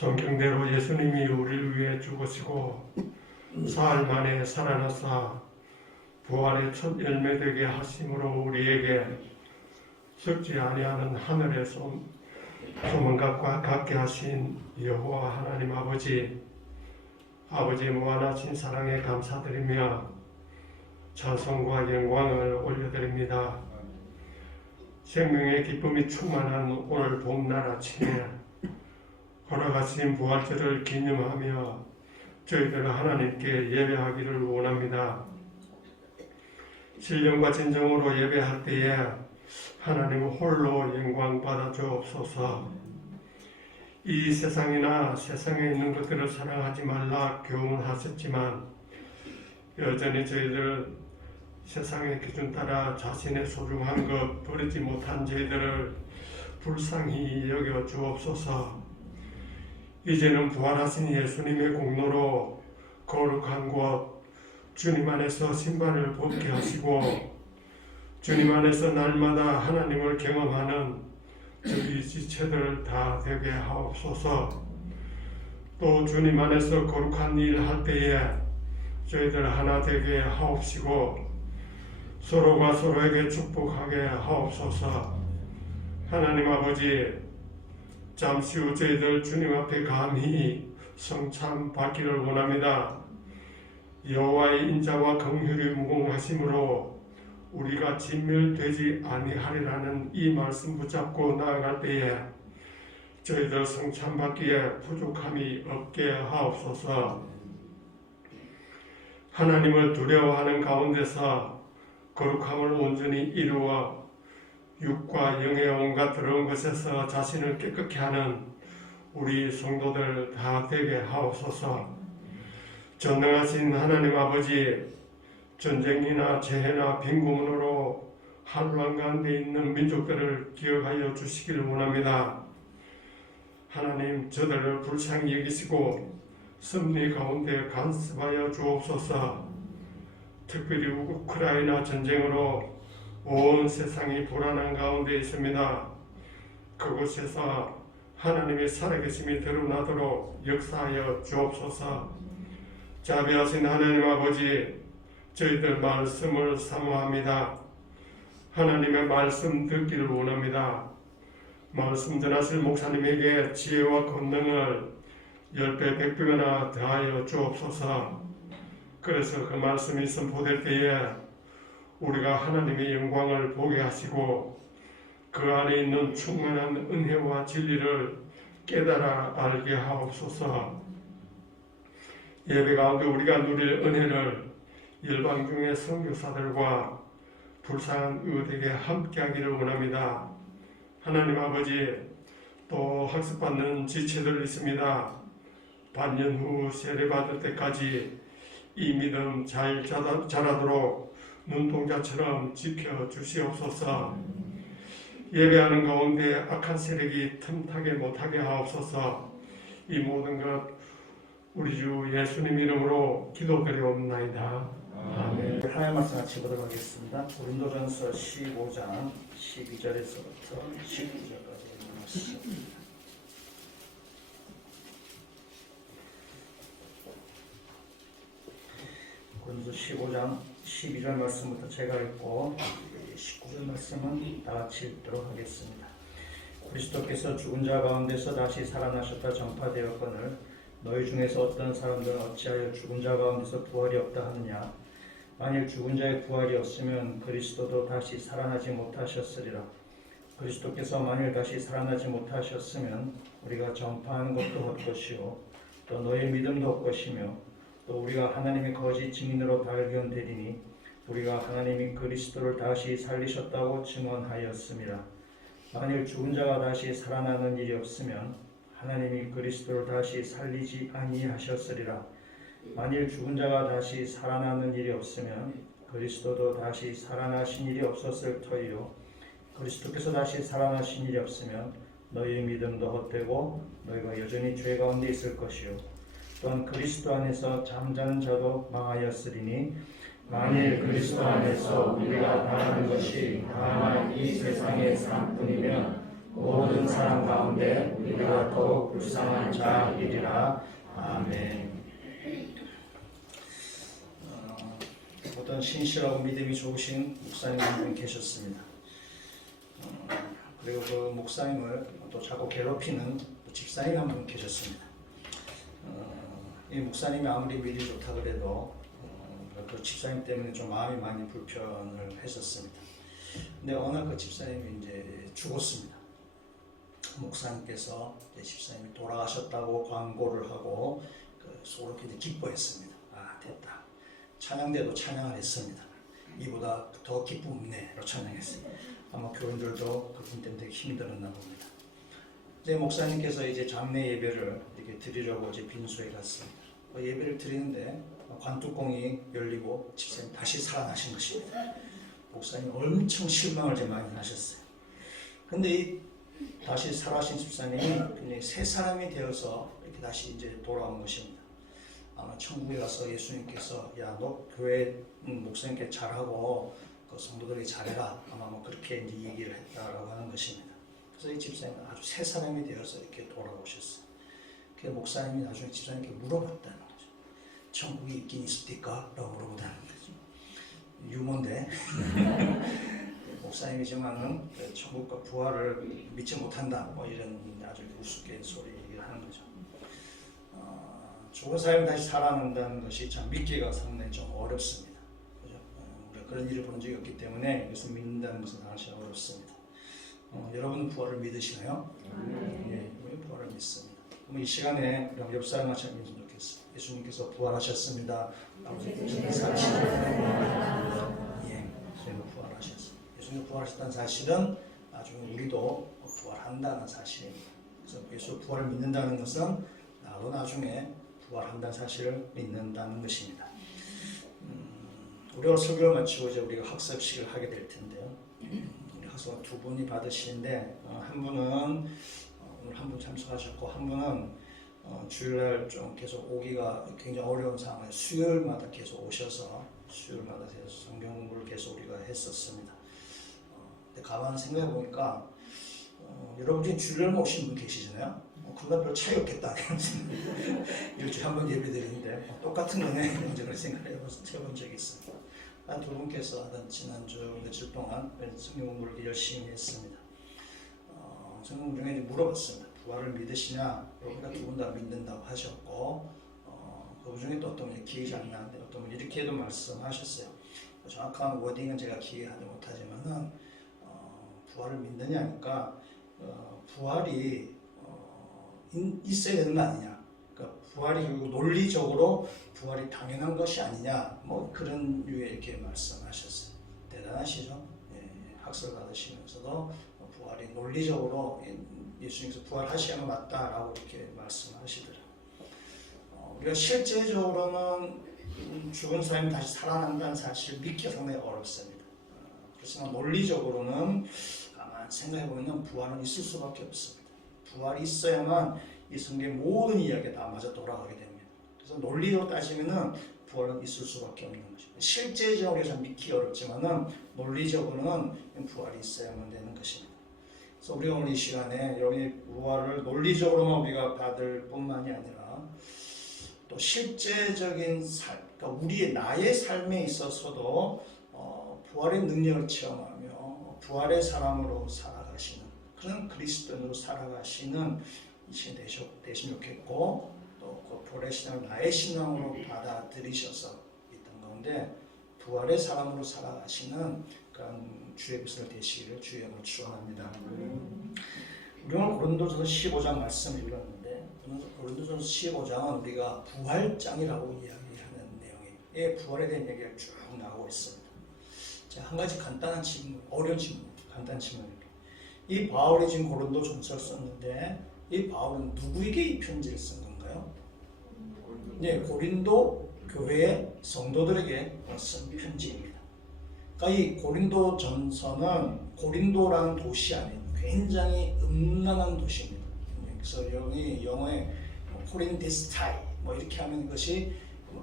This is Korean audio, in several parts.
성경대로 예수님이 우리를 위해 죽으시고 사흘 만에 살아나사 부활의 첫 열매 되게 하심으로 우리에게 썩지 아니하는 하늘의 소망과 같게 하신 여호와 하나님 아버지의 무한하신 사랑에 감사드리며 찬송과 영광을 올려드립니다. 생명의 기쁨이 충만한 오늘 봄날 아침에 허락하신 부활절을 기념하며 저희들 하나님께 예배하기를 원합니다. 신령과 진정으로 예배할 때에 하나님 홀로 영광 받아 주옵소서. 이 세상이나 세상에 있는 것들을 사랑하지 말라 교훈하셨지만 여전히 저희들 세상의 기준 따라 자신의 소중한 것 버리지 못한 저희들을 불쌍히 여겨 주옵소서. 이제는 부활하신 예수님의 공로로 거룩한 곳 주님 안에서 신발을 벗게 하시고 주님 안에서 날마다 하나님을 경험하는 저희 지체들 다 되게 하옵소서. 또 주님 안에서 거룩한 일 할 때에 저희들 하나 되게 하옵시고 서로가 서로에게 축복하게 하옵소서. 하나님 아버지, 잠시 후 저희들 주님 앞에 감히 성참 받기를 원합니다. 여호와의 인자와 긍휼이 무궁하심으로 우리가 진멸되지 아니하리라는 이 말씀 붙잡고 나아갈 때에 저희들 성참 받기에 부족함이 없게 하옵소서. 하나님을 두려워하는 가운데서 거룩함을 온전히 이루어 육과 영의 온갖 더러운 것에서 자신을 깨끗게 하는 우리 성도들 다 되게 하옵소서. 전능하신 하나님 아버지, 전쟁이나 재해나 빈곤으로 한란 가운데 있는 민족들을 기억하여 주시기를 원합니다. 하나님, 저들을 불쌍히 여기시고 섭리 가운데 간섭하여 주옵소서. 특별히 우크라이나 전쟁으로 온 세상이 불안한 가운데 있습니다. 그곳에서 하나님의 살아계심이 드러나도록 역사하여 주옵소서. 자비하신 하나님 아버지, 저희들 말씀을 사모합니다. 하나님의 말씀 듣기를 원합니다. 말씀 전하실 목사님에게 지혜와 권능을 10배 100배나 더하여 주옵소서. 그래서 그 말씀이 선포될 때에 우리가 하나님의 영광을 보게 하시고 그 안에 있는 충만한 은혜와 진리를 깨달아 알게 하옵소서. 예배 가운데 우리가 누릴 은혜를 열방 중의 선교사들과 불쌍한 이웃에게 함께하기를 원합니다. 하나님 아버지, 또 학습받는 지체들 있습니다. 반년 후 세례받을 때까지 이 믿음 잘 자라도록 눈동자처럼 지켜주시옵소서. 예배하는 가운데 악한 세력이 틈타게 못하게 하옵소서. 이 모든 것 우리 주 예수님 이름으로 기도드리옵나이다. 아멘. 하나님 말씀 같이 보도록 하겠습니다. 고린도전서 15장 12절에서부터 19절까지 말씀. 고린도 15장 12절 말씀부터 제가 읽고 19절 말씀은 다 같이 읽도록 하겠습니다. 그리스도께서 죽은 자 가운데서 다시 살아나셨다 전파되었거늘 너희 중에서 어떤 사람들은 어찌하여 죽은 자 가운데서 부활이 없다 하느냐. 만일 죽은 자의 부활이 없으면 그리스도도 다시 살아나지 못하셨으리라. 그리스도께서 만일 다시 살아나지 못하셨으면 우리가 전파하는 것도 헛것이요 또 너희 믿음도 헛것이며 또 우리가 하나님의 거짓 증인으로 발견되리니 우리가 하나님이 그리스도를 다시 살리셨다고 증언하였습니다. 만일 죽은 자가 다시 살아나는 일이 없으면 하나님이 그리스도를 다시 살리지 아니하셨으리라. 만일 죽은 자가 다시 살아나는 일이 없으면 그리스도도 다시 살아나신 일이 없었을 터이요 그리스도께서 다시 살아나신 일이 없으면 너희의 믿음도 헛되고 너희가 여전히 죄 가운데 있을 것이요 또한 그리스도 안에서 잠자는 자도 망하였으리니 만일 그리스도 안에서 우리가 당하는 것이 다만 이 세상의 삶뿐이면 모든 사람 가운데 우리가 더욱 불쌍한 자이리라. 아멘. 어떤 신실하고 믿음이 좋으신 목사님 한 분 계셨습니다. 그리고 그 목사님을 또 자꾸 괴롭히는 집사님 한 분 계셨습니다. 이 목사님이 아무리 믿음이 좋다 그래도 그 집사님 때문에 좀 마음이 많이 불편을 했었습니다. 근데 어느 날 그 집사님이 이제 죽었습니다. 목사님께서 집사님이 돌아가셨다고 광고를 하고 속으로 굉장히 기뻐했습니다. 아, 됐다. 찬양대도 찬양을 했습니다. 이보다 더 기쁨 없네로 찬양했어요. 아마 교인들도 그분 때문에 되게 힘들었나 봅니다. 이제 목사님께서 이제 장례 예배를 이렇게 드리려고 이제 빈소에 갔습니다. 예배를 드리는데 관뚜껑이 열리고 집사님 다시 살아나신 것입니다. 목사님 엄청 실망을 좀 많이 하셨어요. 근데 이 다시 살아신 집사님이 그냥 새 사람이 되어서 이렇게 다시 이제 돌아온 것입니다. 아마 천국에 가서 예수님께서 야, 너 교회 목사님께 잘하고 그 성도들에게 잘해라. 아마 뭐 그렇게 이제 얘기를 했다라고 하는 것입니다. 그래서 이 집사님은 아주 새 사람이 되어서 이렇게 돌아오셨어요. 그 목사님이 나중에 집사님께 물어봤다는 거죠. 천국이 있긴 있습니까? 라고 물어보다는 거죠. 유머인데 목사님이지만은 천국과 부활을 믿지 못한다. 뭐 이런 아주 우습게 소리 얘기를 하는 거죠. 죽은 사람이 다시 살아난다는 것이 참 믿기가 상당히 좀 어렵습니다. 그죠? 우리가 그런 일을 본 적이 없기 때문에 이것을 믿는다는 것은 사실 어렵습니다. 여러분은 부활을 믿으시나요? 예, 우리 부활을 믿습니다. 그럼 이 시간에 옆 사람 같이 믿으면 좋겠습니다. 예수님께서 부활하셨습니다. 예, 예수님 부활하셨습니다. 예수님 부활하셨다는 사실은 나중에 우리도 부활한다는 사실입니다. 그래서 예수 부활을 믿는다는 것은 나도 나중에 부활한다는 사실을 믿는다는 것입니다. 우리가 설교를 마치고 이제 우리가 학습식을 하게 될 텐데요. 우리 학습을 두 분이 받으시는데 한 분은 오늘 한 분 참석하셨고 한 분은 주일날 좀 계속 오기가 굉장히 어려운 상황에 수요일마다 계속 오셔서 수요일마다 성경 공부를 계속 우리가 했었습니다. 근데 가만히 생각해 보니까 여러분 중에 주일날 오신 분 계시잖아요. 그건 별로 차이 없겠다. 일주일에 한 번 예배 드리는데 똑같은 거네. 이제 그런 생각을 해본 적이 있습니다. 한 두 분께서 하던 지난주 며칠 동안 성경 공부를 열심히 했습니다. 성경 공부 중에 물어봤습니다. 부활을 믿으시냐? 여기가 두 분 다 믿는다고 하셨고 그 중에 또 어떤 분이 기억이 안 나는데 어떤 분이 이렇게도 말씀하셨어요. 정확한 워딩은 제가 기억하지 못하지만은 부활을 믿느냐니까 부활이 있어야 되는 거 아니냐? 그러니까 부활이 결국 논리적으로 부활이 당연한 것이 아니냐? 뭐 그런 류의 이렇게 말씀하셨어요. 대단하시죠? 예, 학설 받으시면서도 부활이 논리적으로 예수님께서 부활하시면 맞다라고 이렇게 말씀하시더라고요. 우리가 실제적으로는 죽은 사람이 다시 살아난다는 사실을 믿기가 상당히 어렵습니다. 그렇지만 논리적으로는 가만 생각해보면 부활은 있을 수밖에 없습니다. 부활이 있어야만 이 성경의 모든 이야기가 다 맞아 돌아가게 됩니다. 그래서 논리로 따지면은 부활은 있을 수밖에 없는 것입니다. 실제적으로 잘 믿기 어렵지만은 논리적으로는 부활이 있어야만 되는 것입니다. 그래서 우리가 오늘 이 시간에 여러분이 부활을 논리적으로만 우리가 받을 뿐만이 아니라 또 실제적인 그러니까 우리의 나의 삶에 있어서도 부활의 능력을 체험하며 부활의 사람으로 살아가시는 그런 그리스도인으로 살아가시는 이 시간 되시면 좋겠고 또 그 부활의 신앙을 나의 신앙으로 받아들이셔서 있던 가운데 부활의 사람으로 살아가시는 그런 주의 백성을 되시기를 주의 이름으로 축원합니다. 우리 오늘 고린도전서 15장 말씀을 읽었는데 고린도전서 15장은 우리가 부활장이라고 이야기하는 내용이에요. 예, 부활에 대한 얘기가 쭉 나오고 있습니다. 자, 한 가지 간단한 질문, 어려운 질문입니다. 간단한 질문입니다. 이 바울이 지금 고린도전서를 썼는데 이 바울은 누구에게 이 편지를 쓴 건가요? 네, 고린도 교회의 성도들에게 쓴 편지입니다. 그러니까 이 고린도전서는 고린도라는 도시 안에 굉장히 음란한 도시입니다. 그래서 영어에 코린디스타이 뭐 이렇게 하면 이것이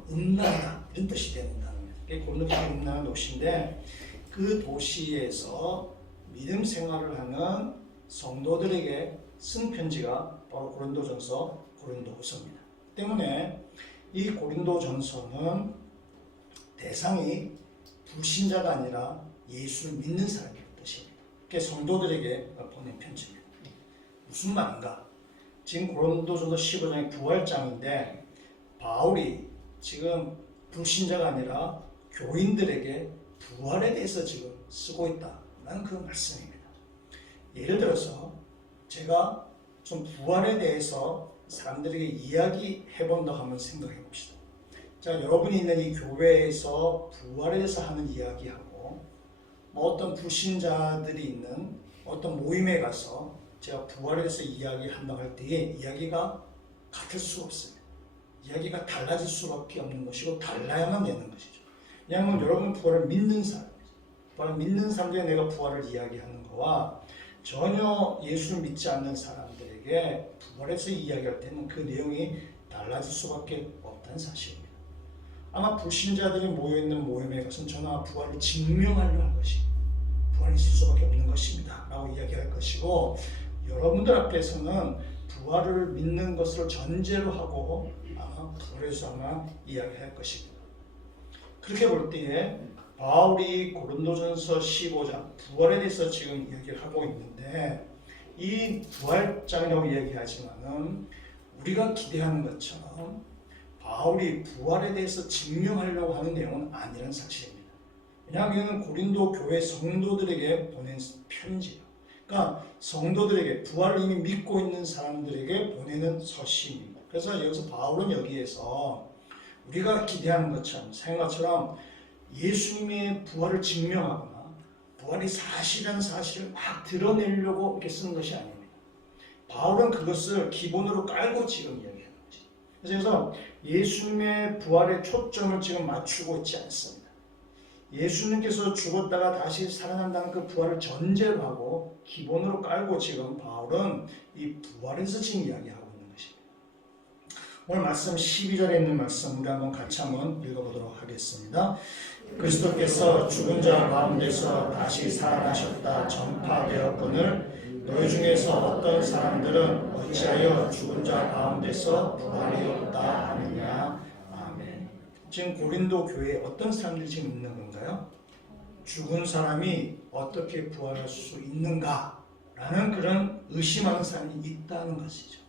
음란하다 이런 뜻이 되는 단어입니다. 고린도가 음란한 도시인데 그 도시에서 믿음 생활을 하는 성도들에게 쓴 편지가 바로 고린도전서, 고린도후서입니다. 때문에 이 고린도전서는 대상이 불신자가 아니라 예수를 믿는 사람의 뜻입니다. 그게 성도들에게 보낸 편지입니다. 무슨 말인가? 지금 고린도전서 15장의 부활장인데 바울이 지금 불신자가 아니라 교인들에게 부활에 대해서 지금 쓰고 있다라는 그 말씀입니다. 예를 들어서 제가 좀 부활에 대해서 사람들에게 이야기해 본다고 한번 생각해 봅시다. 자, 여러분이 있는 이 교회에서 부활에 대해서 하는 이야기하고 어떤 불신자들이 있는 어떤 모임에 가서 제가 부활에 대해서 이야기한다고 할 때에 이야기가 같을 수가 없습니다. 이야기가 달라질 수밖에 없는 것이고 달라야만 되는 것이죠. 왜냐하면 여러분은 부활을 믿는 사람입니다. 부활을 믿는 사람들이 내가 부활을 이야기하는 거와 전혀 예수를 믿지 않는 사람들에게 부활에서 이야기할 때는 그 내용이 달라질 수밖에 없다는 사실입니다. 아마 불신자들이 모여있는 모임에 가서는 저는 부활을 증명하려 할 것입니다. 부활이 있을 수밖에 없는 것입니다 라고 이야기할 것이고, 여러분들 앞에서는 부활을 믿는 것을 전제로 하고 아마 부활에서 아마 이야기할 것입니다. 그렇게 볼 때에 바울이 고린도전서 15장 부활에 대해서 지금 이야기를 하고 있는데, 이 부활장이라고 이야기하지만은 우리가 기대하는 것처럼 바울이 부활에 대해서 증명하려고 하는 내용은 아니라는 사실입니다. 왜냐하면 고린도 교회 성도들에게 보낸 편지예요. 그러니까 성도들에게, 부활을 이미 믿고 있는 사람들에게 보내는 서신입니다. 그래서 여기서 바울은 여기에서 우리가 기대하는 것처럼, 생각처럼 예수님의 부활을 증명하거나 부활이 사실이라는 사실을 막 드러내려고 이렇게 쓴 것이 아닙니다. 바울은 그것을 기본으로 깔고 지금 이야기하는 거지. 그래서 예수님의 부활에 초점을 지금 맞추고 있지 않습니다. 예수님께서 죽었다가 다시 살아난다는 그 부활을 전제로 하고 기본으로 깔고 지금 바울은 이 부활에서 지금 이야기하고 있는 것입니다. 오늘 말씀 12절에 있는 말씀 우리 한번 같이 한번 읽어보도록 하겠습니다. 그리스도께서 죽은 자 가운데서 다시 살아나셨다 전파되었거늘 너희 중에서 어떤 사람들은 어찌하여 죽은 자 가운데서 부활이 없다 하느냐. 아멘. 지금 고린도 교회에 어떤 사람들이 지금 있는 건가요? 죽은 사람이 어떻게 부활할 수 있는가 라는 그런 의심하는 사람이 있다는 것이죠.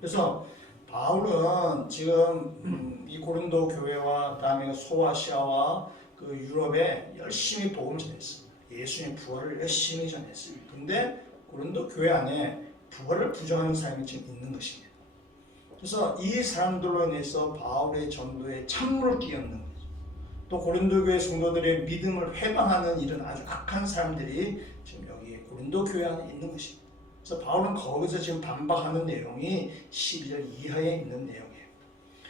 그래서 바울은 지금 이 고린도 교회와 그다음에 소아시아와 그 유럽에 열심히 복음을 전했습니다. 예수님의 부활을 열심히 전했습니다. 근데 고린도 교회 안에 부활을 부정하는 사람이 지금 있는 것입니다. 그래서 이 사람들로 인해서 바울의 전도에 찬물을 끼얹는 거죠. 또 고린도 교회 성도들의 믿음을 회방하는 이런 아주 악한 사람들이 지금 여기 고린도 교회 안에 있는 것입니다. 그래서 바울은 거기서 지금 반박하는 내용이 12절 이하에 있는 내용이에요.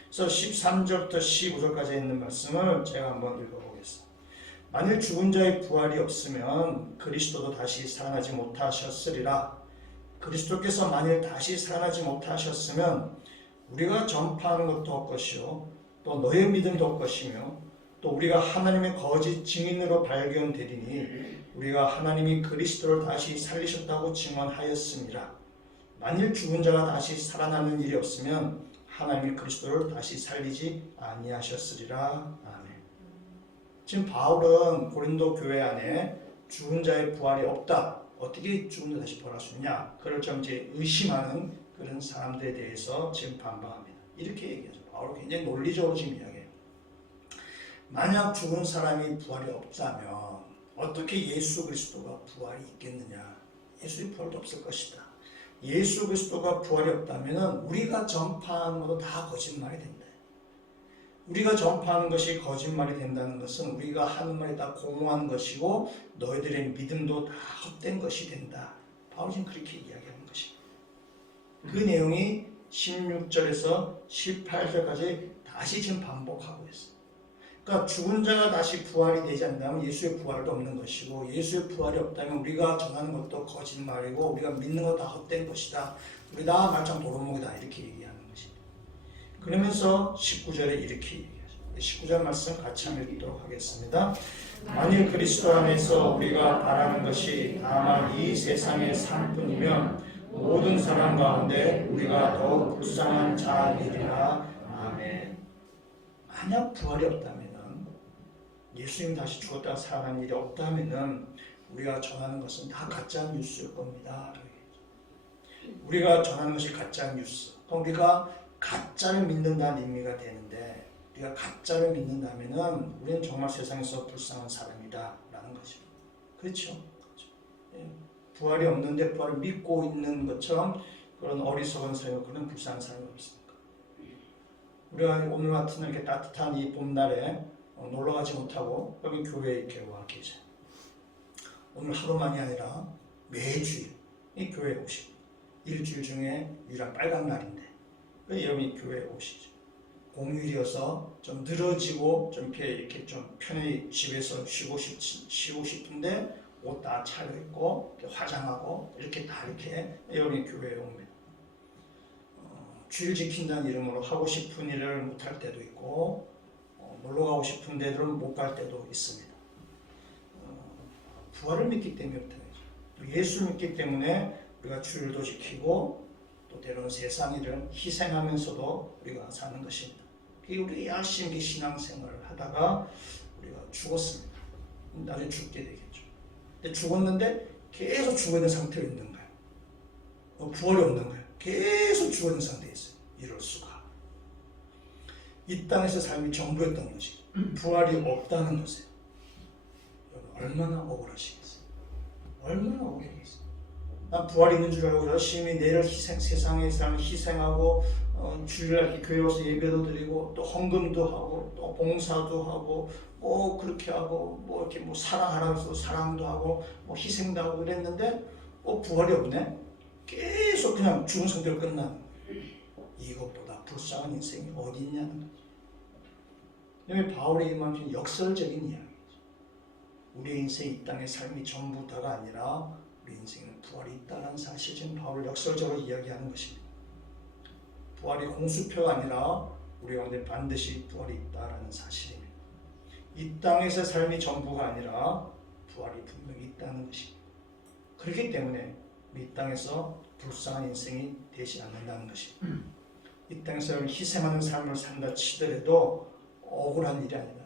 그래서 13절부터 15절까지 있는 말씀을 제가 한번 읽어보겠습니다. 만일 죽은 자의 부활이 없으면 그리스도도 다시 살아나지 못하셨으리라. 그리스도께서 만일 다시 살아나지 못하셨으면 우리가 전파하는 것도 헛것이요 또 너의 믿음도 헛것이며 또 우리가 하나님의 거짓 증인으로 발견되리니 우리가 하나님이 그리스도를 다시 살리셨다고 증언하였습니다. 만일 죽은 자가 다시 살아나는 일이 없으면 하나님이 그리스도를 다시 살리지 아니하셨으리라. 아멘. 지금 바울은 고린도 교회 안에 죽은 자의 부활이 없다. 어떻게 죽은 자 다시 부활할 수 있냐? 그걸 좀 이제 의심하는 그런 사람들에 대해서 지금 반박합니다. 이렇게 얘기하죠. 바울은 굉장히 논리적으로 지금 이야기해요. 만약 죽은 사람이 부활이 없다면 어떻게 예수 그리스도가 부활이 있겠느냐? 예수의 부활도 없을 것이다. 예수 그리스도가 부활이 없다면 우리가 전파하는 것도 다 거짓말이 된다. 우리가 전파하는 것이 거짓말이 된다는 것은 우리가 하는 말이 다 공허한 것이고 너희들의 믿음도 다 헛된 것이 된다. 바울이 지금 그렇게 이야기하는 것입니다. 그 내용이 16절에서 18절까지 다시 지금 반복하고 있습니다. 그러니까 죽은 자가 다시 부활이 되지 않는다면 예수의 부활도 없는 것이고 예수의 부활이 없다면 우리가 전하는 것도 거짓말이고 우리가 믿는 것 다 헛된 것이다. 우리 다 말짱 도루묵이다. 이렇게 얘기하는 것입니다. 그러면서 19절에 이렇게 얘기하죠. 19절 말씀 같이 한번 읽도록 하겠습니다. 만일 그리스도 안에서 우리가 바라는 것이 다만 이 세상의 삶뿐이면 모든 사람 가운데 우리가 더욱 불쌍한 자이리라. 아멘. 만약 부활이 없다면, 예수님 다시 죽었다가 살아난 일이 없다면 우리가 전하는 것은 다 가짜 뉴스일 겁니다. 우리가 전하는 것이 가짜 뉴스. 우리가 가짜를 믿는다는 의미가 되는데, 우리가 가짜를 믿는다면 우리는 정말 세상에서 불쌍한 사람이다라는 거죠. 그렇죠? 부활이 없는데 부활을 믿고 있는 것처럼 그런 어리석은 사람, 그런 불쌍한 사람이 없습니까? 우리가 오늘 같은 이렇게 따뜻한 이 봄날에 놀러 가지 못하고 여기 교회에 이렇게 와 계세요. 오늘 하루만이 아니라 매주일 이 교회에 오시고, 일주일 중에 유일한 빨간 날인데 왜 여러분이 교회에 오시죠? 공휴일이어서 좀 늘어지고 좀 이렇게 좀 편히 집에서 쉬고 싶은데 옷 다 차려입고 화장하고 이렇게 다 이렇게 여러분이 교회에 옵니다. 주일 지킨다는 이름으로 하고 싶은 일을 못할 때도 있고, 놀러 가고 싶은 데들은 못 갈 때도 있습니다. 부활을 믿기 때문에 그렇다. 예수를 믿기 때문에 우리가 주일도 지키고 또 때로는 세상 일을 희생하면서도 우리가 사는 것입니다. 우리 열심히 신앙생활을 하다가 우리가 죽었습니다. 나중에 죽게 되겠죠. 근데 죽었는데 계속 죽어 있는 상태로 있는 거예요. 부활이 없는 거예요. 계속 죽어 있는 상태에 있어요. 이럴 수가. 이 땅에서 삶이 전부였던 것이 부활이 없다는 것이에요. 얼마나 억울하시겠어요? 얼마나 억울하겠어요? 난 부활이 있는 줄 알고 열심히 내일 세상의 삶을 희생하고 주일날 교회 와서 예배도 드리고 또 헌금도 하고 또 봉사도 하고 뭐 그렇게 하고 뭐 이렇게 뭐 사랑하라고 해서 사랑도 하고 뭐 희생도 하고 그랬는데 부활이 없네? 계속 그냥 죽은 상태로 끝나는 거예요. 이것보다 불쌍한 인생이 어디 있냐는 거죠. 여기 바울의 이만큼 역설적인 이야기죠. 우리의 인생 이 땅의 삶이 전부 다가 아니라 우리 인생에는 부활이 있다는 사실, 지금 바울 역설적으로 이야기하는 것입니다. 부활이 공수표가 아니라 우리 가운데 반드시 부활이 있다는 사실입니다. 이 땅에서의 삶이 전부가 아니라 부활이 분명히 있다는 것입니다. 그렇기 때문에 이 땅에서 불쌍한 인생이 되지 않는다는 것입니다. 이 땅에서 희생하는 삶을 산다 치더라도 억울한 일이 아니라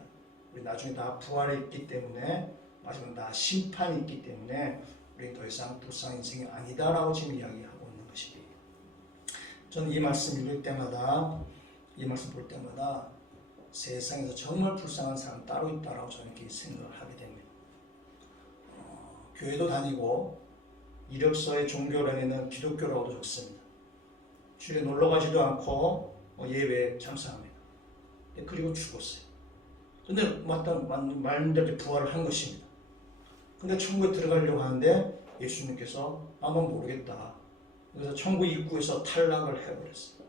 우리 나중에 다 부활이 있기 때문에, 마지막 다 심판이 있기 때문에 우리는 더 이상 불쌍한 인생이 아니다라고 지금 이야기하고 있는 것입니다. 저는 이 말씀 읽을 때마다, 이 말씀 볼 때마다 세상에서 정말 불쌍한 사람 따로 있다라고 저는 이렇게 생각을 하게 됩니다. 교회도 다니고 이력서에 종교란에는 기독교라고도 적습니다. 주일에 놀러 가지도 않고 예배에 참석합니다. 그리고 죽었어요. 근데 말대로 부활을 한 것입니다. 근데 천국에 들어가려고 하는데 예수님께서 아마 모르겠다. 그래서 천국 입구에서 탈락을 해버렸어요.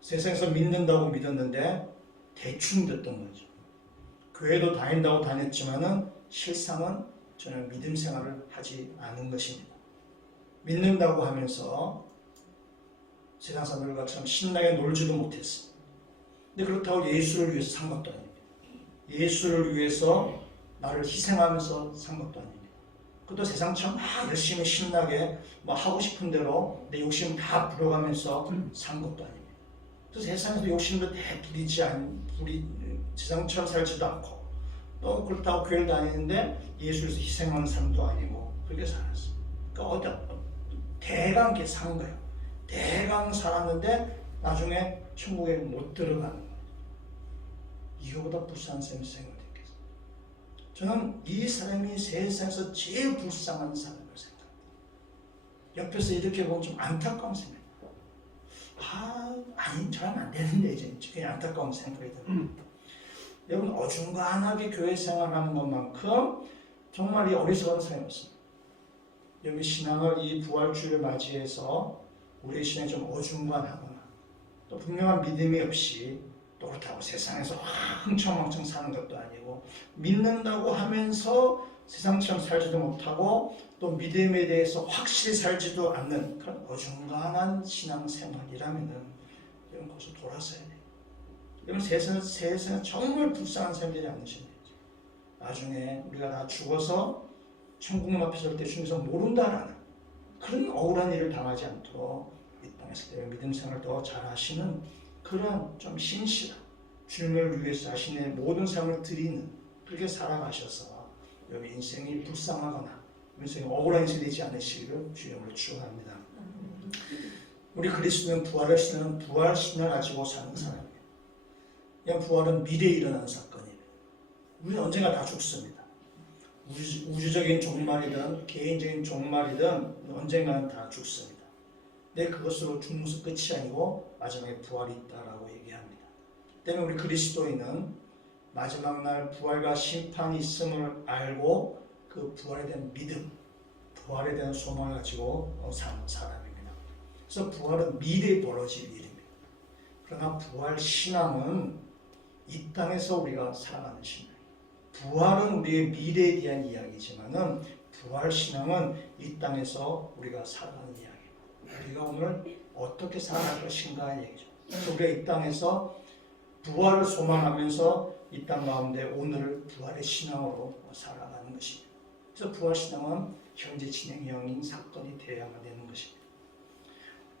세상에서 믿는다고 믿었는데 대충 믿었던 거죠. 교회도 다닌다고 다녔지만은 실상은 저는 믿음 생활을 하지 않은 것입니다. 믿는다고 하면서 세상 사람들과처럼 신나게 놀지도 못했습니다. 근데 그렇다고 예수를 위해서 산 것도 아닙니다. 예수를 위해서 나를 희생하면서 산 것도 아닙니다. 그것도 세상처럼 막 열심히 신나게 뭐 하고 싶은 대로 내 욕심 다 부려가면서 산 것도 아닙니다. 또 세상에서 욕심도 세상처럼 살지도 않고, 또 그렇다고 교회를 다니는데 예수에서 희생하는 사람도 아니고 그렇게 살았어요. 그러니까 대강 이렇게 산 거예요. 대강 살았는데 나중에 천국에 못 들어가는 거예요. 이거보다 불쌍한 사람이 생각됐겠어요. 저는 이 사람이 세상에서 제일 불쌍한 사람을 생각합니다. 옆에서 이렇게 보면 좀 안타까운 생각입니다. 아니 저러면 안 되는데 이제 그냥 안타까운 생각이 들어요. 여러분 어중간하게 교회 생활하는 것만큼 정말 이 어리석은 사람이 없습니다. 여러분 신앙을 이 부활주의를 맞이해서 우리의 신앙이 좀 어중간하거나 또 분명한 믿음이 없이, 또 그렇다고 세상에서 흥청망청 사는 것도 아니고 믿는다고 하면서 세상처럼 살지도 못하고 또 믿음에 대해서 확실히 살지도 않는 그런 어중간한 신앙생활이라면은 여러분 거기서 돌아서야 돼요. 여러분 세상에 정말 불쌍한 사람들이 않으십니까? 나중에 우리가 다 죽어서 천국문 앞에 설 때 주님께서 모른다라는 그런 억울한 일을 당하지 않도록 이 땅에서 믿음 생활을 더 잘하시는 그런 좀 신실한 주님을 위해서 자신의 모든 삶을 드리는 그렇게 살아가셔서 여러분 인생이 불쌍하거나 인생이 억울한 인생이 되지 않으시기를 주님으로 축원합니다. 우리 그리스도는 부활을 신을 가지고 사는 사람이에요. 그냥 부활은 미래에 일어나는 사건이에요. 우리는 언젠가 다 죽습니다. 우주적인 종말이든 개인적인 종말이든 언젠가는 다 죽습니다. 근데 그것으로 죽는 것은 끝이 아니고 마지막에 부활이 있다라고 얘기합니다. 때문에 우리 그리스도인은 마지막 날 부활과 심판이 있음을 알고 그 부활에 대한 믿음, 부활에 대한 소망을 가지고 사는 사람입니다. 그래서 부활은 미래에 벌어질 일입니다. 그러나 부활 신앙은 이 땅에서 우리가 살아가는 신앙. 부활은 우리의 미래에 대한 이야기지만은 부활 신앙은 이 땅에서 우리가 살아가는 이야기입니다. 우리가 오늘 어떻게 살아갈 것인가의 얘기죠. 우리가 이 땅에서 부활을 소망하면서 이 땅 가운데 오늘 부활의 신앙으로 살아가는 것입니다. 그래서 부활 신앙은 현재 진행형인 사건이 되어야만 되는 것입니다.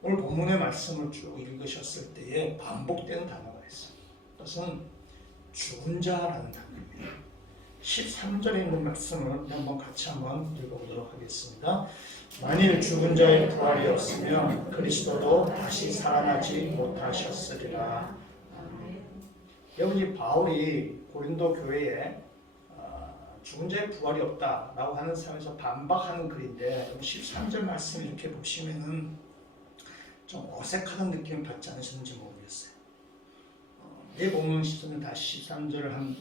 오늘 본문의 말씀을 쭉 읽으셨을 때에 반복되는 단어가 있어요. 그것은 죽은 자라는 단어입니다. 13절에 있는 말씀을 한번 같이 한번 읽어보도록 하겠습니다. 만일 죽은 자의 부활이 없으면 그리스도도 다시 살아나지 못하셨으리라. 여러분 이 바울이 고린도 교회에 죽은 자의 부활이 없다라고 하는 삶에서 반박하는 글인데 13절 말씀 이렇게 보시면은 좀 어색하다는 느낌 받지 않으셨는지 모르겠어요. 내 본문 13절 다시 13절을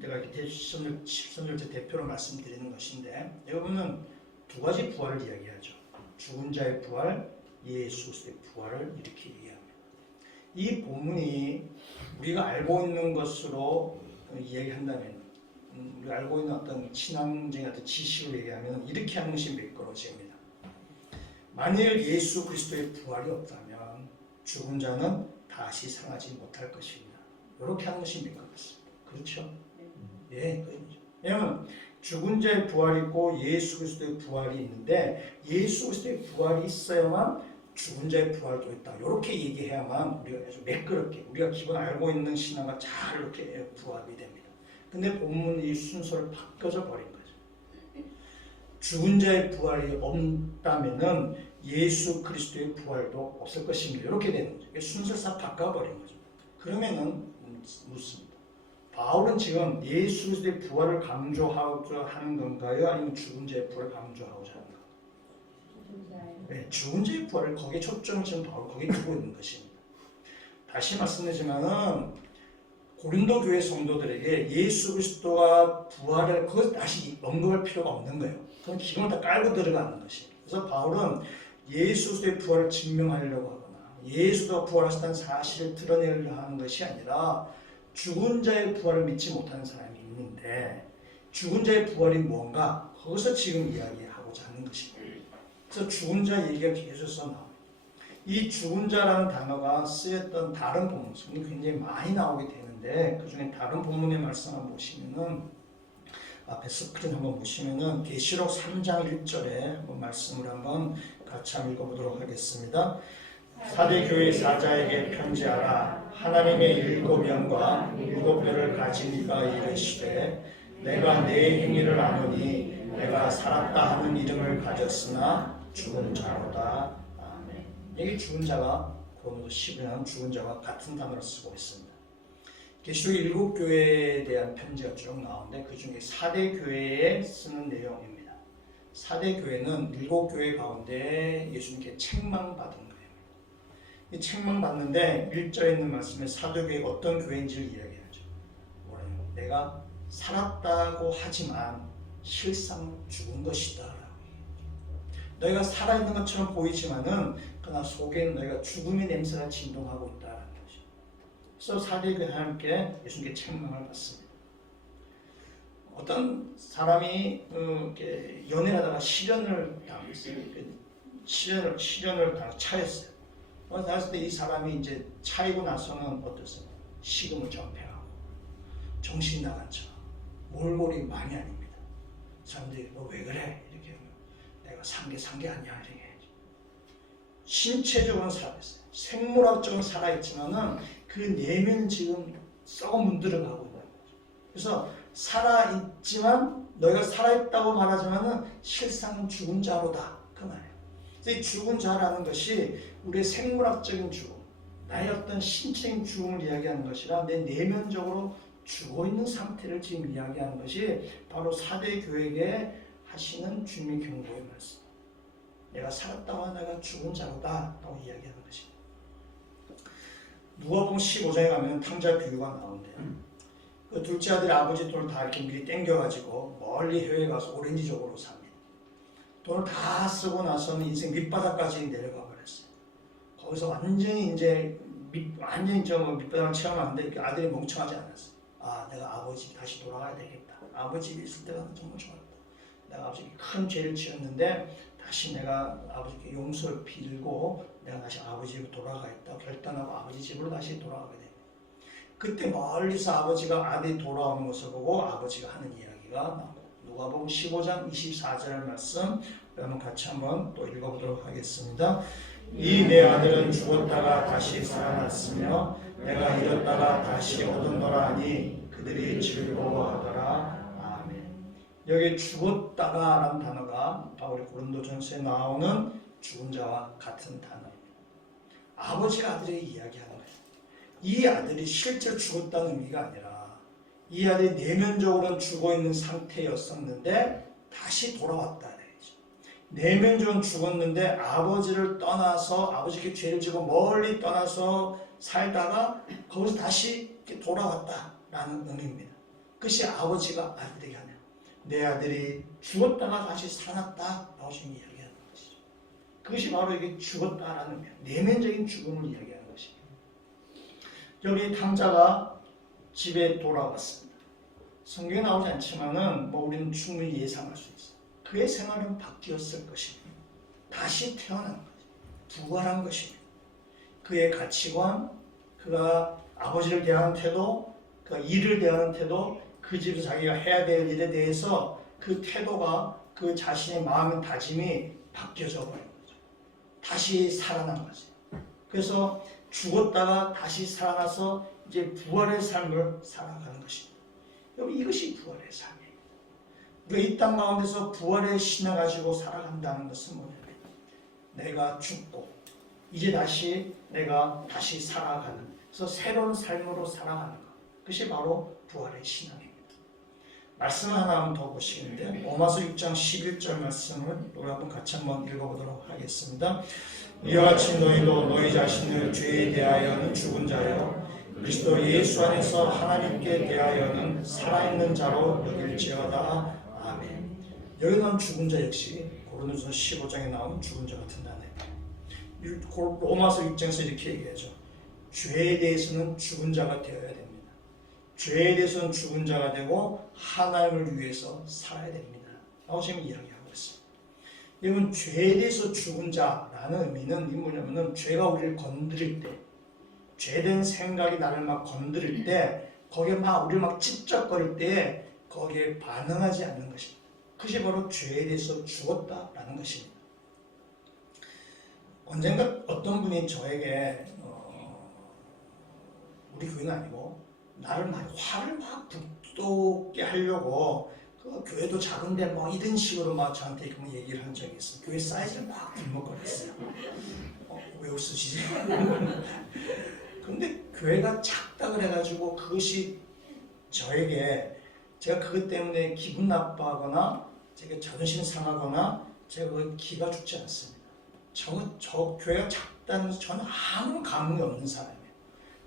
내가 이렇게 13절째 대표로 말씀드리는 것인데 여러분은 두 가지 부활을 이야기하죠. 죽은 자의 부활, 예수 그리스도의 부활을 이렇게 얘기합니다. 이 본문이 우리가 알고 있는 것으로 이야기한다면 우리가 알고 있는 어떤 신앙적인 어떤 지식을 얘기하면 이렇게 하는 것이 매끄러집니다. 만일 예수 그리스도의 부활이 없다면 죽은 자는 다시 살아나지 못할 것입니다. 이렇게 하는 것이 매끄럽습니다. 그렇죠? 예, 그렇죠. 왜냐하면 죽은 자의 부활이 있고 예수 그리스도의 부활이 있는데 예수 그리스도의 부활이 있어야만 죽은 자의 부활도 있다. 이렇게 얘기해야만 우리가 아주 매끄럽게 우리가 기본 알고 있는 신앙과 잘 이렇게 부합이 됩니다. 근데 본문 이 순서를 바꿔져 버린 거죠. 죽은 자의 부활이 없다면은 예수 그리스도의 부활도 없을 것입니다. 이렇게 되는 거죠. 순서를 싹 바꿔버린 거죠. 그러면은 묻습니다. 바울은 지금 예수 그리스도의 부활을 강조하고자 하는 건가요? 아니면 죽은 자의 부활을 강조하고자 하는 건가요? 네, 죽은 자의 부활을 거기에 초점을 지금 바울 거기에 두고 있는 것입니다. 다시 말씀드리지만은 고린도 교회 성도들에게 예수 그리스도가 부활을 그것 다시 언급할 필요가 없는 거예요. 그건 기본을 다 깔고 들어가는 것입니다. 그래서 바울은 예수 그리스도의 부활을 증명하려고 하거나 예수가 부활하셨다는 사실을 드러내려고 하는 것이 아니라 죽은 자의 부활을 믿지 못하는 사람이 있는데 죽은 자의 부활이 뭔가 거기서 지금 이야기하고자 하는 것입니다. 그래서 죽은 자 얘기가 계속해서 나옵니다. 이 죽은 자라는 단어가 쓰였던 다른 본문, 굉장히 많이 나오게 되는데 그 중에 다른 본문의 말씀 한번 보시면은 앞에 스크린 한번 보시면은 계시록 3장 1절에 한번 말씀을 한번 같이 한번 읽어보도록 하겠습니다. 사대 교회 사자에게 편지하라. 하나님의 일곱 영과 일곱 별을 가진 이가 이르시되 내가 내 행위를 아노니 내가 살았다 하는 이름을 가졌으나 죽은 자로다. 아멘. 여기 죽은 자가 고린도 10에 죽은 자와 같은 단어를 쓰고 있습니다. 계시록 일곱 교회에 대한 편지가 쭉 나오는데 그 중에 사대 교회에 쓰는 내용입니다. 사대 교회는 일곱 교회 가운데 예수님께 책망받은 거예요. 이 책망받는데 1절에 있는 말씀에 사도교회가 어떤 교회인지를 이야기하죠. 뭐래요? 내가 살았다고 하지만 실상 죽은 것이다. 너희가 살아있는 것처럼 보이지만은 그러나 속에는 너희가 죽음의 냄새가 진동하고 있다는 것이죠. 그래서 사대교회 하나님께 예수님께 책망을 받습니다. 어떤 사람이 연애를 하다가 실연을 당했어요. 실연을 차였어요. 그랬을 때 이 사람이 이제 차이고 나서는 어땠어요? 식음을 전폐하고 정신 나간 척 몰골이 많이 아닙니다. 사람들이 너 왜 그래? 이렇게 하면 내가 산 게 아니야 이렇게 해야지. 신체적으로는 살아있어요. 생물학적으로는 살아있지만은 그 내면 지금 썩어 문드러가고 있는 거죠. 그래서 살아있지만 너희가 살아있다고 말하지만은 실상은 죽은 자로다 그 말이에요. 그래서 이 죽은 자라는 것이 우리의 생물학적인 죽음, 나의 어떤 신체적인 죽음을 이야기하는 것이라 내 내면적으로 죽어 있는 상태를 지금 이야기하는 것이 바로 사대 교회에 하시는 주님의 경고의 말씀. 내가 살았다와 내가 죽은 자로다 라고 이야기하는 것입니다. 누가복음 15장에 가면 탕자 비유가 나오는데요. 그 둘째 아들이 아버지 돈을 다 이렇게 미리 땡겨가지고 멀리 해외에 가서 오렌지족으로 삽니다. 돈을 다 쓰고 나서는 인생 밑바닥까지 내려가 버렸어요. 거기서 완전히 밑바닥을 체험하는데 그 아들이 멍청하지 않았어요. 아, 내가 아버지 다시 돌아가야 되겠다. 아버지 있을 때가 정말 좋았다. 내가 아버지께 큰 죄를 지었는데 다시 내가 아버지께 용서를 빌고 내가 다시 아버지 집으로 돌아가겠다 결단하고 아버지 집으로 다시 돌아가게 됩니다. 그때 멀리서 아버지가 아들이 돌아오는 것을 보고 아버지가 하는 이야기가 나옵니다. 누가복음 15장 24절 말씀 한번 같이 한번 또 읽어보도록 하겠습니다. 이 내 아들은 죽었다가 다시 살아났으며 내가 잃었다가 다시 얻었노라 하니 그들이 즐거워하더라. 여기 죽었다가 라는 단어가 바울의 고린도전서에 나오는 죽은 자와 같은 단어입니다. 아버지가 아들에게 이야기하는 거예요. 이 아들이 실제로 죽었다는 의미가 아니라 이 아들이 내면적으로는 죽어있는 상태였었는데 다시 돌아왔다. 내면적으로는 죽었는데 아버지를 떠나서 아버지께 죄를 지고 멀리 떠나서 살다가 거기서 다시 돌아왔다라는 의미입니다. 그것이 아버지가 아들에게 하는 내 아들이 죽었다가 다시 살아났다라고 지금 이야기하는 것이죠. 그것이 바로 이게 죽었다라는 내면적인 죽음을 이야기하는 것입니다. 여기 탕자가 집에 돌아왔습니다. 성경에 나오지 않지만은 우리는 충분히 예상할 수 있어요. 그의 생활은 바뀌었을 것입니다. 다시 태어난 거죠. 부활한 것입니다. 그의 가치관, 그가 아버지를 대하는 태도, 그 일을 대하는 태도, 그 집에서 자기가 해야 될 일에 대해서 그 태도가 그 자신의 마음의 다짐이 바뀌어져 버린 거죠. 다시 살아난 거죠. 그래서 죽었다가 다시 살아나서 이제 부활의 삶을 살아가는 것입니다. 여러분 이것이 부활의 삶이에요. 우리가 이 땅 가운데서 부활의 신을 가지고 살아간다는 것은 뭐냐면 내가 죽고 이제 다시 내가 다시 살아가는 그래서 새로운 삶으로 살아가는 것. 그것이 바로 부활의 신앙입니다. 말씀 하나 한번 더 보시는데 로마서 6장 11절 말씀을 우리 한번 같이 한번 읽어보도록 하겠습니다. 이와 같이 너희도 너희 자신을 죄에 대하여는 죽은 자요 그리스도 예수 안에서 하나님께 대하여는 살아있는 자로 여길지어다. 아멘. 여기 나온 죽은 자 역시 고린도전서 15장에 나온 죽은 자 같은 단어입니다. 로마서 6장에서 이렇게 얘기하죠. 죄에 대해서는 죽은 자가 되어야 됩니다. 죄에 대해서는 죽은 자가 되고 하나님을 위해서 살아야 됩니다. 라고 지금 이야기하고 있습니다. 여러분 죄에 대해서 죽은 자라는 의미는 뭐냐면은 죄가 우리를 건드릴 때 죄된 생각이 나를 막 건드릴 때 거기에 막 우리를 막 찝쩍거릴 때 거기에 반응하지 않는 것입니다. 그것이 바로 죄에 대해서 죽었다라는 것입니다. 언젠가 어떤 분이 저에게 우리 교회는 아니고 나를 막 화를 막 북돋게 하려고 그 교회도 작은데 뭐 이런 식으로 막 저한테 그 얘기를 한 적이 있어요. 교회 사이즈를 막 굶먹거렸어요. 왜 웃으시지? 근데 교회가 작다 그래가지고 그것이 저에게 제가 그것 때문에 기분 나빠하거나 제가 자존심 상하거나 제가 그 기가 죽지 않습니다. 저 교회가 작다는 저는 아무 감흥이 없는 사람이에요.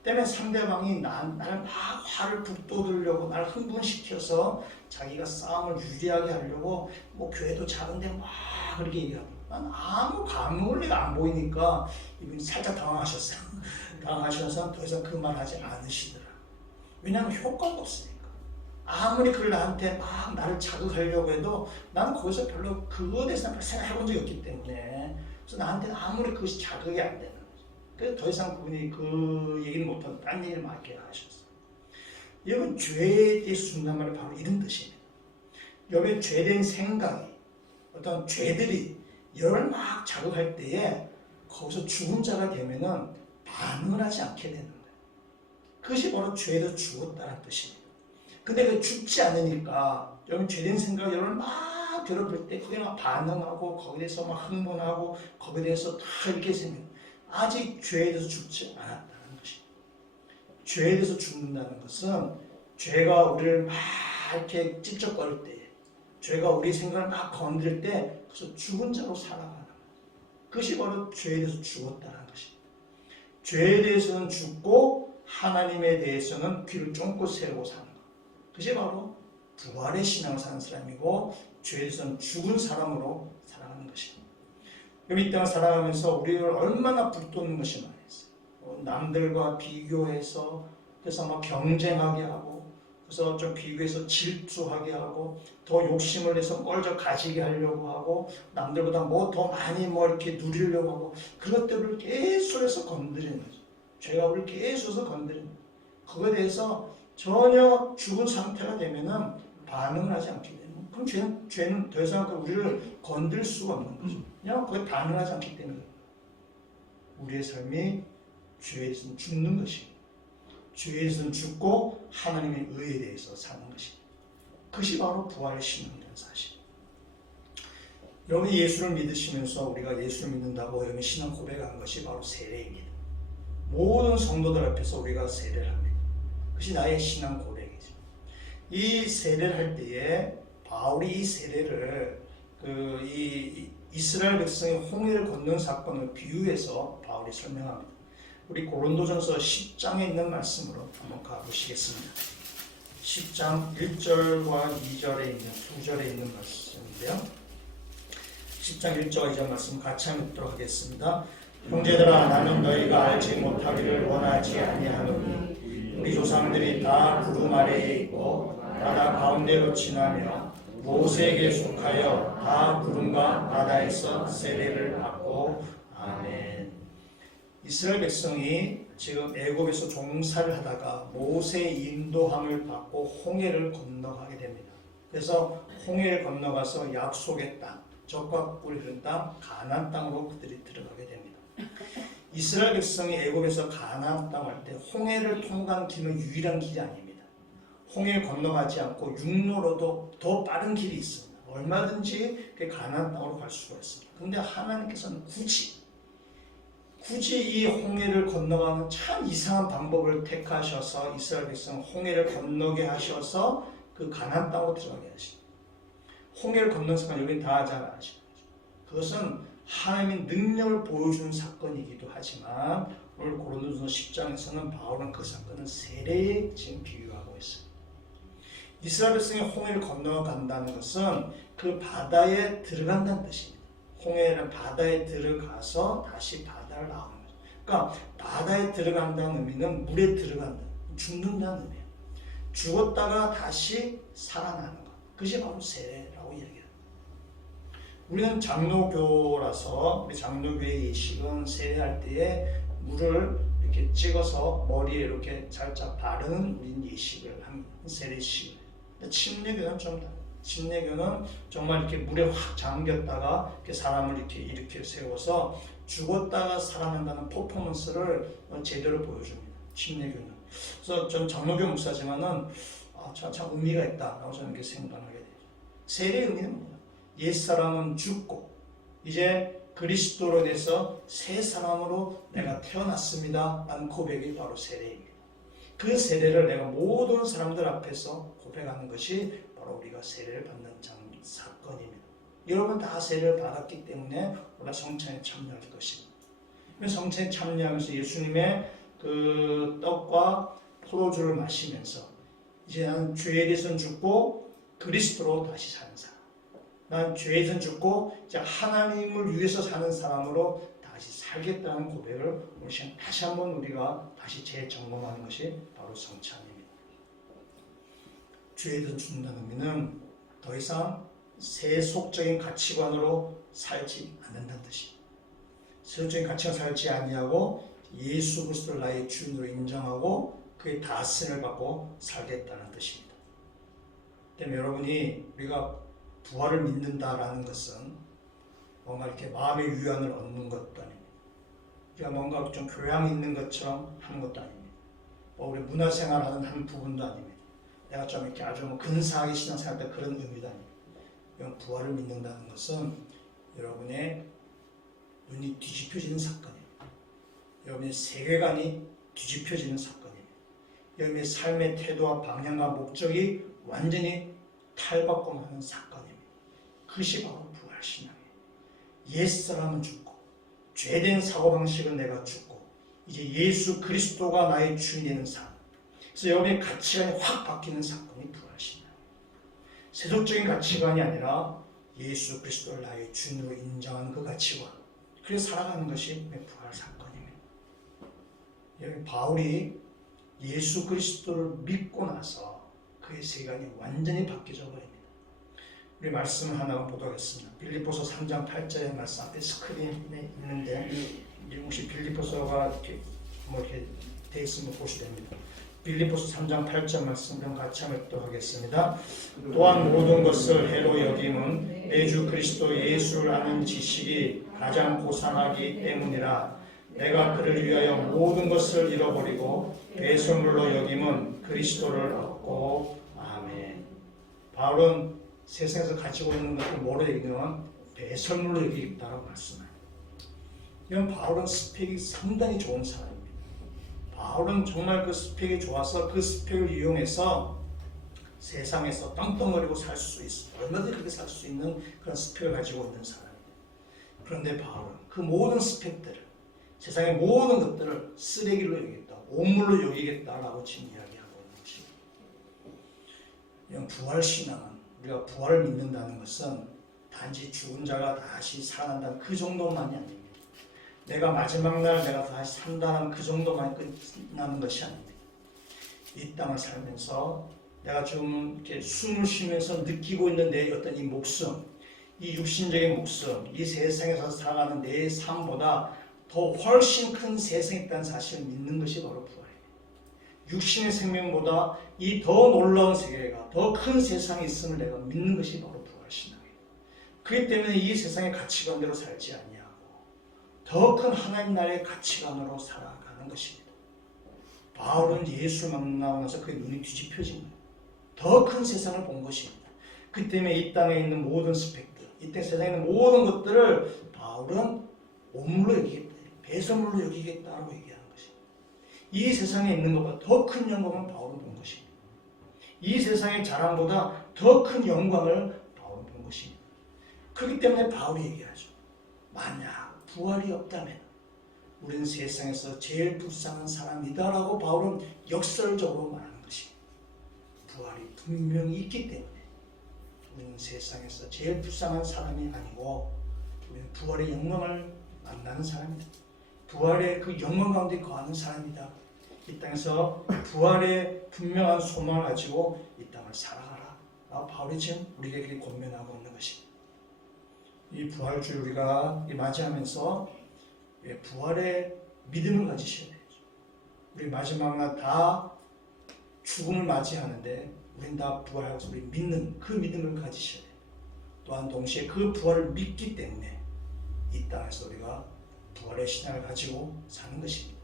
때문에 상대방이 나를 막 화를 북돋으려고 나를 흥분시켜서 자기가 싸움을 유리하게 하려고 뭐 교회도 작은데 막 그렇게 얘기합니다. 난 아무 감흥을 내가 안 보이니까 이분이 살짝 당황하셨어요. 당황하셔서 더 이상 그 말 하지 않으시더라. 왜냐하면 효과가 없으니까. 아무리 그걸 나한테 막 나를 자극하려고 해도 난 거기서 별로 그거에 대해서 생각해 본 적이 없기 때문에 그래서 나한테는 아무리 그것이 자극이 안 되는 거죠. 그래서 더 이상 그분이 그 얘기는 못하고 딴 얘기를 많게 하셨어요. 여러분, 죄에 대해서 죽는다는 말이 바로 이런 뜻입니다. 여러분, 죄된 생각이, 어떤 죄들이 여러분을 막 자극할 때에 거기서 죽은 자가 되면은 반응을 하지 않게 되는 거예요. 그것이 바로 죄에서 죽었다는 뜻입니다. 근데 그 죽지 않으니까 여러분, 죄된 생각 여러분을 막 괴롭힐 때 그게 막 반응하고 거기에 대해서 막 흥분하고 거기에 대해서 다 이렇게 생겨요. 아직 죄에 대해서 죽지 않았다는 것입니다. 죄에 대해서 죽는다는 것은 죄가 우리를 막 이렇게 찝쩍거릴 때, 죄가 우리 생각을 막 건드릴 때 그래서 죽은 자로 살아가는 거예요. 그것이 바로 죄에 대해서 죽었다는 것입니다. 죄에 대해서는 죽고 하나님에 대해서는 귀를 쫑긋 세우고 사는 것. 그것이 바로 부활의 신앙을 사는 사람이고 죄에 대해서는 죽은 사람으로 살아가는 것입니다. 이 땅을 살아가면서 우리를 얼마나 불돋는 것이 많이 있어요. 남들과 비교해서 그래서 막 경쟁하게 하고 그래서 좀 비교해서 질투하게 하고 더 욕심을 내서 뭘 더 가지게 하려고 하고 남들보다 뭐 더 많이 뭐 이렇게 누리려고 하고 그것들을 계속해서 건드리는 거죠. 죄가 우리를 계속해서 건드리는 거예요. 그거에 대해서 전혀 죽은 상태가 되면은 반응을 하지 않게 되는 거예요. 그럼 죄는 더 이상 우리를 건들 수가 없는 거죠. 그냥 그게 반응하지 않기 때문에 우리의 삶이 죄에 대해서는 죽는 것이에요. 죄에 대해서는 죽고 하나님의 의에 대해서 사는 것입니다. 그것이 바로 부활의 신앙이라는 사실. 여러분이 예수를 믿으시면서 우리가 예수를 믿는다고 여러분 신앙 고백한 것이 바로 세례입니다. 모든 성도들 앞에서 우리가 세례를 합니다. 그것이 나의 신앙 고백이죠. 이 세례를 할 때에 바울이 이 세례를 이 이스라엘 백성이 홍해를 건넌 사건을 비유해서 바울이 설명합니다. 우리 고린도전서 10장에 있는 말씀으로 한번 가보시겠습니다. 10장 1절과 2절에 있는 두 절에 있는 말씀인데요. 10장 1절과 2절 말씀 같이 한번 읽도록 하겠습니다. 형제들아, 나는 너희가 알지 못하기를 원하지 아니하노니 우리 조상들이 다 구름 아래에 있고 바다 가운데로 지나며 모세에게 속하여 다 구름과 바다에서 세례를 받고 아멘. 이스라엘 백성이 지금 애굽에서 종살을 하다가 모세의 인도함을 받고 홍해를 건너가게 됩니다. 그래서 홍해를 건너가서 약속의 땅, 젖과 꿀 흐르는 땅 가나안 땅으로 그들이 들어가게 됩니다. 이스라엘 백성이 애굽에서 가나안 땅 할 때 홍해를 통과하는 길은 유일한 길이 아닙니다. 홍해를 건너가지 않고 육로로도 더 빠른 길이 있습니다. 얼마든지 가나안 땅으로 갈 수가 있습니다. 그런데 하나님께서는 굳이 이 홍해를 건너가는 참 이상한 방법을 택하셔서 이스라엘 백성 홍해를 건너게 하셔서 그 가나안 땅으로 들어가게 하십니다. 홍해를 건너는 사건 여기는 다 잘 아시죠. 그것은 하나님의 능력을 보여주는 사건이기도 하지만 오늘 고린도전서 10장에서는 바울은 그 사건을 세례에 지금 비유하고 있어요. 이스라엘 백성이 홍해를 건너간다는 것은 그 바다에 들어간다는 뜻입니다. 홍해는 바다에 들어가서 다시 바다를 나오는 거죠. 그러니까 바다에 들어간다는 의미는 물에 들어간다, 죽는다는 의미예요. 죽었다가 다시 살아나는 것. 그것이 바로 세례라고 얘기해요. 우리는 장로교라서 우리 장로교의 예식은 세례할 때에 물을 이렇게 찍어서 머리에 이렇게 살짝 바르는 우리는 예식을 하는 세례식을. 침례교는 좀 달라요. 침례교는 정말 이렇게 물에 확 잠겼다가 이렇게 사람을 이렇게 세워서 죽었다가 살아난다는 퍼포먼스를 제대로 보여줍니다. 침례교는. 그래서 전 장로교 목사지만은 참 의미가 있다라고 저는 이렇게 생각하게 되죠. 세례의 의미는 뭐냐? 옛사람은 죽고 이제 그리스도로 돼서 새 사람으로 내가 태어났습니다 라는 고백이 바로 세례입니다. 그 세례를 내가 모든 사람들 앞에서 고백하는 것이 바로 우리가 세례를 받는 사건입니다. 여러분 다 세례를 받았기 때문에 우리가 성찬에 참여할 것입니다. 성찬에 참여하면서 예수님의 그 떡과 포도주를 마시면서 이제 나는 죄에 대해서는 죽고 그리스도로 다시 사는 사람, 난 죄에 대해서는 죽고 이제 하나님을 위해서 사는 사람으로 다시 살겠다는 고백을 오늘 시간 다시 한번 우리가 다시 재점검하는 것이 바로 성찬입니다. 죄에 대해서 죽는다는 의미는 더 이상 세속적인 가치관으로 살지 않는다는 뜻입니다. 세속적인 가치관 살지 아니하고 예수 그리스도를 나의 주인으로 인정하고 그의 다스림을 받고 살겠다는 뜻입니다. 때문에 여러분이 우리가 부활을 믿는다라는 것은 뭔가 이렇게 마음의 유안을 얻는 것도 아닙니다. 우리가 뭔가 좀 교양 있는 것처럼 하는 것도 아닙니다. 우리 문화생활하는 한 부분도 아닙니다. 내가 좀 이렇게 아주 근사하게 신앙생활할 때 그런 의미도 아닙니다. 이건 부활을 믿는다는 것은 여러분의 눈이 뒤집혀지는 사건입니다. 여러분의 세계관이 뒤집혀지는 사건입니다. 여러분의 삶의 태도와 방향과 목적이 완전히 탈바꿈하는 사건입니다. 그것이 바로 부활신앙이에요. 옛사람은 죽고 죄된 사고방식은 내가 죽고 이제 예수 그리스도가 나의 주인이 되는 삶. 그래서 여러분의 가치관이 확 바뀌는 사건이 부활신앙이에요. 세속적인 가치관이 아니라 예수 그리스도를 나의 주인으로 인정하는 그 가치관. 그래서 살아가는 것이 부활 사건입니다. 여기 바울이 예수 그리스도를 믿고 나서 그의 세계관이 완전히 바뀌어져 버립니다. 우리 말씀 하나 보도록 하겠습니다. 빌립보서 3장 8절의 말씀 앞에 스크린에 있는데 혹시 빌립보서가 이렇게 되어 있으면 보시면 됩니다. 빌립보서 3장 8절 말씀 좀 같이 한번 읽도록 하겠습니다. 또한 모든 것을 해로 여김은 내 주 그리스도 예수를 아는 지식이 가장 고상하기 때문이라. 내가 그를 위하여 모든 것을 잃어버리고 배설물로 여김은 그리스도를 얻고. 아멘. 바울은 세상에서 가지고 있는 것을 뭐로 여기면 배설물로 여기겠다라고 말씀합니다. 이건 바울은 스펙이 상당히 좋은 사람입니다. 바울은 정말 그 스펙이 좋아서 그 스펙을 이용해서 세상에서 떵떵거리고 살 수 있어. 얼마든지 그렇게 살 수 있는 그런 스펙을 가지고 있는 사람입니다. 그런데 바울은 그 모든 스펙들을, 세상의 모든 것들을 쓰레기로 여기겠다, 오물로 여기겠다라고 지금 이야기하고 있는 것입니다. 이런 부활신앙은, 우리가 부활을 믿는다는 것은 단지 죽은 자가 다시 살아난다는 그 정도만이 아닙니다. 내가 마지막 날 내가 다시 산다는 그 정도만 끝나는 것이 아닙니다. 이 땅을 살면서 내가 지금 이렇게 숨을 쉬면서 느끼고 있는 내 어떤 이 목숨, 이 육신적인 목숨, 이 세상에서 살아가는 내 삶보다 더 훨씬 큰 세상이 있다는 사실을 믿는 것이 바로 부활이에요. 육신의 생명보다 이 더 놀라운 세계가, 더 큰 세상이 있음을 내가 믿는 것이 바로 부활신앙이에요. 그렇기 때문에 이 세상의 가치관대로 살지 아니하고 더 큰 하나님 나라의 가치관으로 살아가는 것입니다. 바울은 예수를 만나고 나서 그의 눈이 뒤집혀진 거예요. 더 큰 세상을 본 것입니다. 그 때문에 이 땅에 있는 모든 스펙들, 이 땅 세상에 있는 모든 것들을 바울은 오물로 여기겠다, 배설물로 여기겠다라고 얘기하는 것입니다. 이 세상에 있는 것보다 더 큰 영광을 바울은 본 것입니다. 이 세상의 자랑보다 더 큰 영광을 바울은 본 것입니다. 그렇기 때문에 바울이 얘기하죠. 만약 부활이 없다면 우리는 세상에서 제일 불쌍한 사람이다라고 바울은 역설적으로 말하는 것입니다. 부활이 분명히 있기 때문에 우리는 세상에서 제일 불쌍한 사람이 아니고 우리는 부활의 영광을 만나는 사람이다. 부활의 그 영광 가운데 거하는 사람이다. 이 땅에서 부활의 분명한 소망을 가지고 이 땅을 살아가라. 라고 바울이 지금 우리에게 권면하고 있는 것입니다. 이 부활주를 우리가 맞이하면서 부활의 믿음을 가지셔야 되죠. 우리 마지막 날 다 죽음을 맞이하는데 우린 다 부활하고 우리 믿는 그 믿음을 가지셔야 돼요. 또한 동시에 그 부활을 믿기 때문에 이 땅에서 우리가 부활의 신앙을 가지고 사는 것입니다.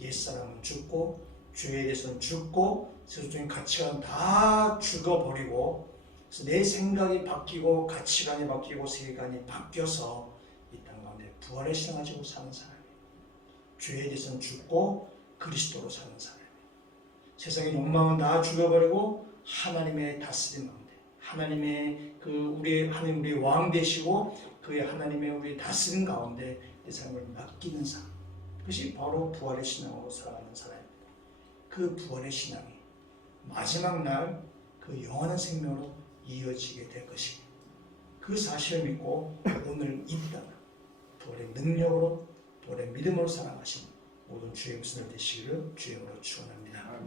옛사람은 죽고 죄에 대해서는 죽고 세속적인 가치관은 다 죽어버리고 그래서 내 생각이 바뀌고 가치관이 바뀌고 세계관이 바뀌어서 이 땅 가운데 부활의 신앙을 가지고 사는 사람이에요. 죄에 대해서는 죽고 그리스도로 사는 사람이에요. 세상의 욕망은 다 죽어버리고 하나님의 다스림 가운데 하나님의 하나님 우리 왕 되시고 그의 하나님의 우리 다스림 가운데 내 삶을 맡기는 사람. 그것이 바로 부활의 신앙으로 살아가는 사람입니다. 그 부활의 신앙이 마지막 날 그 영원한 생명으로 이어지게 될 것입니다. 그 사실을 믿고 오늘 이 땅을 부활의 능력으로 부활의 믿음으로 살아가신 모든 주의 백성들 되시기를 주의 이름으로 축원합니다.